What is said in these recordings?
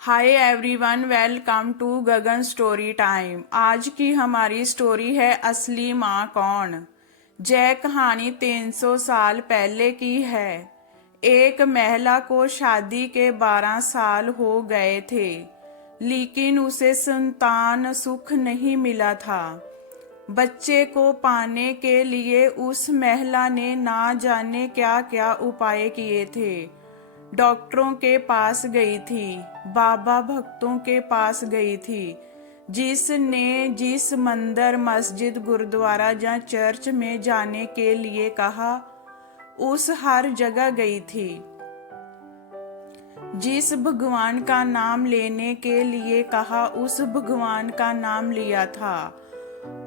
Hi everyone, welcome to Gagan story time. आज की हमारी स्टोरी है असली माँ कौन। यह कहानी 300 साल पहले की है। एक महिला को शादी के 12 साल हो गए थे, लेकिन उसे संतान सुख नहीं मिला था। बच्चे को पाने के लिए उस महिला ने ना जाने क्या क्या उपाय किए थे। डॉक्टरों के पास गई थी, बाबा भक्तों के पास गई थी, जिस मंदिर, मस्जिद, गुरुद्वारा या चर्च में जाने के लिए कहा, उस हर जगह गई थी। जिस भगवान का नाम लेने के लिए कहा, उस भगवान का नाम लिया था।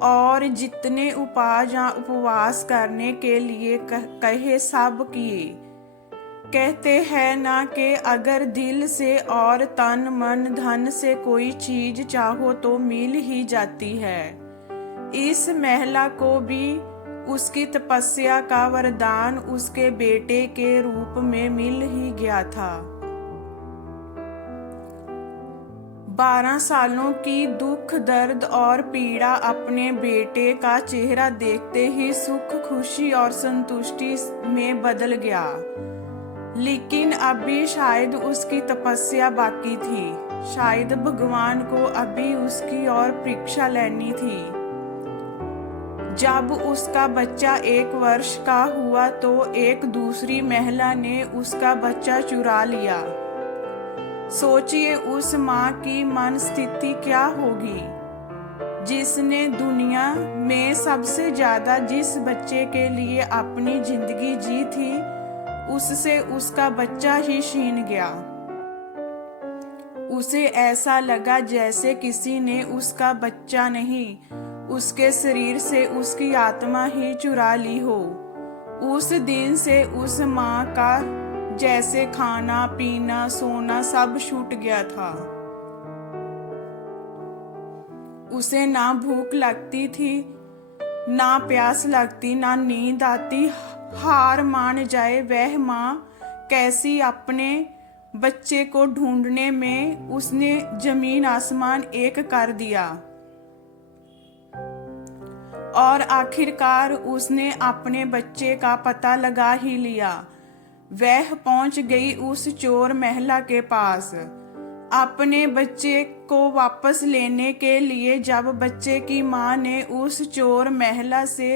और जितने उपाय या उपवास करने के लिए कहे सब किए। कहते हैं ना कि अगर दिल से और तन मन धन से कोई चीज चाहो तो मिल ही जाती है। इस महिला को भी उसकी तपस्या का वरदान उसके बेटे के रूप में मिल ही गया था। 12 सालों की दुख, दर्द और पीड़ा अपने बेटे का चेहरा देखते ही सुख, खुशी और संतुष्टि में बदल गया। लेकिन अभी शायद उसकी तपस्या बाकी थी। शायद भगवान को अभी उसकी और परीक्षा लेनी थी। जब उसका बच्चा 1 वर्ष का हुआ तो एक दूसरी महिला ने उसका बच्चा चुरा लिया। सोचिए उस माँ की मन स्थिति क्या होगी, जिसने दुनिया में सबसे ज्यादा जिस बच्चे के लिए अपनी जिंदगी जी थी, उससे उसका बच्चा ही छीन गया। उसे ऐसा लगा जैसे किसी ने उसका बच्चा नहीं, उसके शरीर से उसकी आत्मा ही चुरा ली हो। उस दिन से उस माँ का जैसे खाना पीना सोना सब छूट गया था। उसे ना भूख लगती थी, ना प्यास लगती, ना नींद आती। हार मान जाए वह माँ कैसी अपने बच्चे को ढूंढने में उसने जमीन आसमान एक कर दिया। और आखिरकार उसने अपने बच्चे का पता लगा ही लिया। वह पहुंच गई उस चोर महिला के पास अपने बच्चे को वापस लेने के लिए। जब बच्चे की माँ ने उस चोर महिला से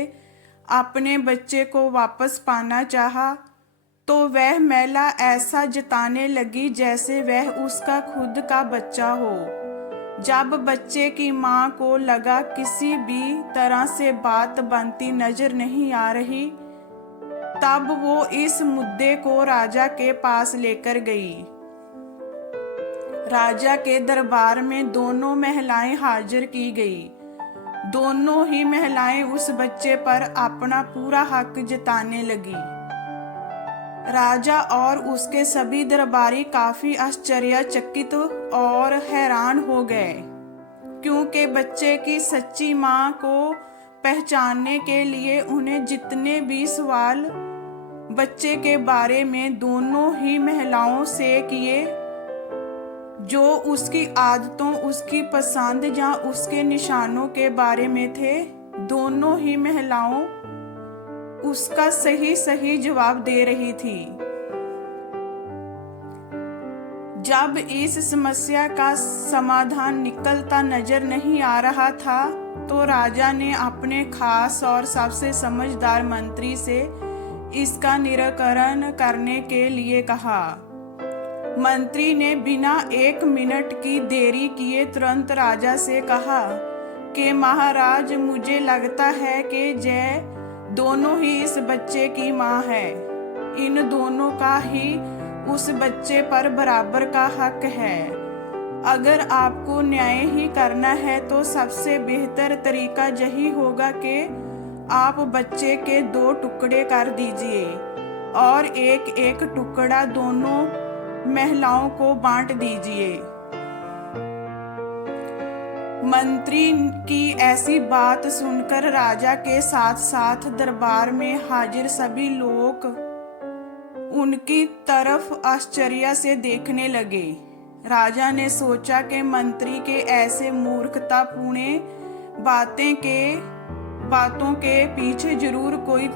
अपने बच्चे को वापस पाना चाहा, तो वह महिला ऐसा जताने लगी जैसे वह उसका खुद का बच्चा हो। जब बच्चे की माँ को लगा किसी भी तरह से बात बनती नजर नहीं आ रही, तब वो इस मुद्दे को राजा के पास लेकर गई। राजा के दरबार में दोनों महिलाएं हाजिर की गई। दोनों ही महिलाएं उस बच्चे पर अपना पूरा हक जताने लगी। राजा और उसके सभी दरबारी काफी आश्चर्यचकित और हैरान हो गए, क्योंकि बच्चे की सच्ची मां को पहचानने के लिए उन्हें जितने भी सवाल बच्चे के बारे में दोनों ही महिलाओं से किए, जो उसकी आदतों, उसकी पसंद या उसके निशानों के बारे में थे, दोनों ही महिलाओं उसका सही सही जवाब दे रही थी। जब इस समस्या का समाधान निकलता नजर नहीं आ रहा था, तो राजा ने अपने खास और सबसे समझदार मंत्री से इसका निराकरण करने के लिए कहा। मंत्री ने बिना 1 मिनट की देरी किए तुरंत राजा से कहा कि महाराज, मुझे लगता है कि जय दोनों ही इस बच्चे की माँ है। इन दोनों का ही उस बच्चे पर बराबर का हक है। अगर आपको न्याय ही करना है तो सबसे बेहतर तरीका यही होगा कि आप बच्चे के 2 टुकड़े कर दीजिए और एक एक टुकड़ा दोनों महिलाओं को बांट दीजिए। मंत्री की ऐसी बात सुनकर राजा के साथ साथ दरबार में हाजिर सभी लोग उनकी तरफ आश्चर्य से देखने लगे। राजा ने सोचा कि मंत्री के ऐसे मूर्खतापूर्ण बातों के पीछे जरूर कोई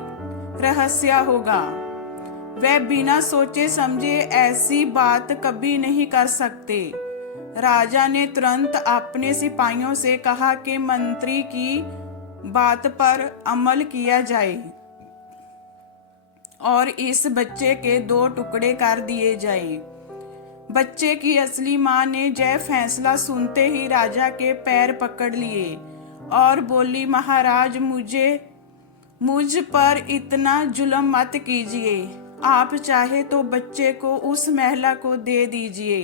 रहस्य होगा। वह बिना सोचे समझे ऐसी बात कभी नहीं कर सकते। राजा ने तुरंत अपने सिपाहियों से कहा कि मंत्री की बात पर अमल किया जाए और इस बच्चे के 2 टुकड़े कर दिए जाए। बच्चे की असली माँ ने यह फैसला सुनते ही राजा के पैर पकड़ लिए और बोली, महाराज मुझ पर इतना जुल्म मत कीजिए। आप चाहे तो बच्चे को उस महिला को दे दीजिए,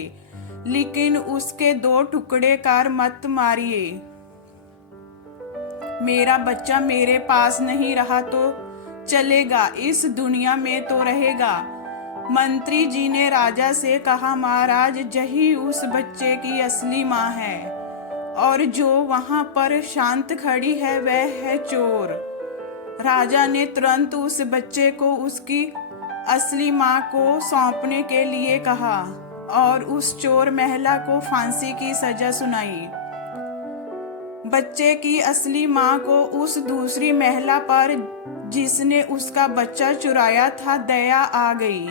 लेकिन उसके 2 टुकड़े कर मत मारिए। मेरा बच्चा मेरे पास नहीं रहा तो चलेगा, इस दुनिया में तो रहेगा। मंत्री जी ने राजा से कहा, महाराज यही उस बच्चे की असली माँ है और जो वहां पर शांत खड़ी है वह है चोर। राजा ने तुरंत उस बच्चे को उसकी असली माँ को सौंपने के लिए कहा और उस चोर महिला को फांसी की सजा सुनाई। बच्चे की असली माँ को उस दूसरी महिला पर जिसने उसका बच्चा चुराया था दया आ गई,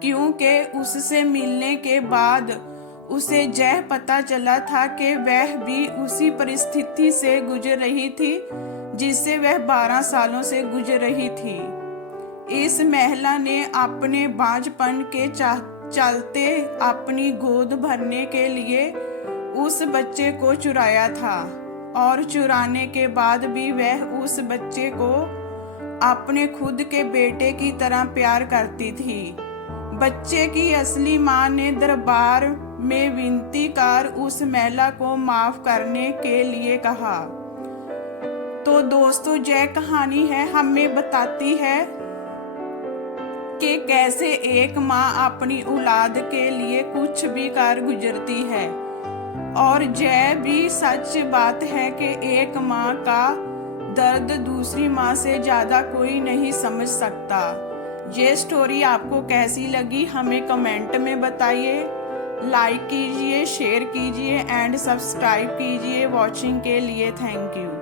क्योंकि उससे मिलने के बाद उसे यह पता चला था कि वह भी उसी परिस्थिति से गुजर रही थी जिससे वह 12 सालों से गुजर रही थी। इस महिला ने अपने बांझपन के चलते अपनी गोद भरने के लिए उस बच्चे को चुराया था और चुराने के बाद भी वह उस बच्चे को अपने खुद के बेटे की तरह प्यार करती थी। बच्चे की असली माँ ने दरबार में विनती कर उस महिला को माफ करने के लिए कहा। तो दोस्तों, यह कहानी है हमें बताती है कि कैसे एक माँ अपनी औलाद के लिए कुछ भी कर गुजरती है, और यह भी सच बात है कि एक माँ का दर्द दूसरी माँ से ज्यादा कोई नहीं समझ सकता। ये स्टोरी आपको कैसी लगी हमें कमेंट में बताइए। लाइक कीजिए, शेयर कीजिए एंड सब्सक्राइब कीजिए। वॉचिंग के लिए थैंक यू।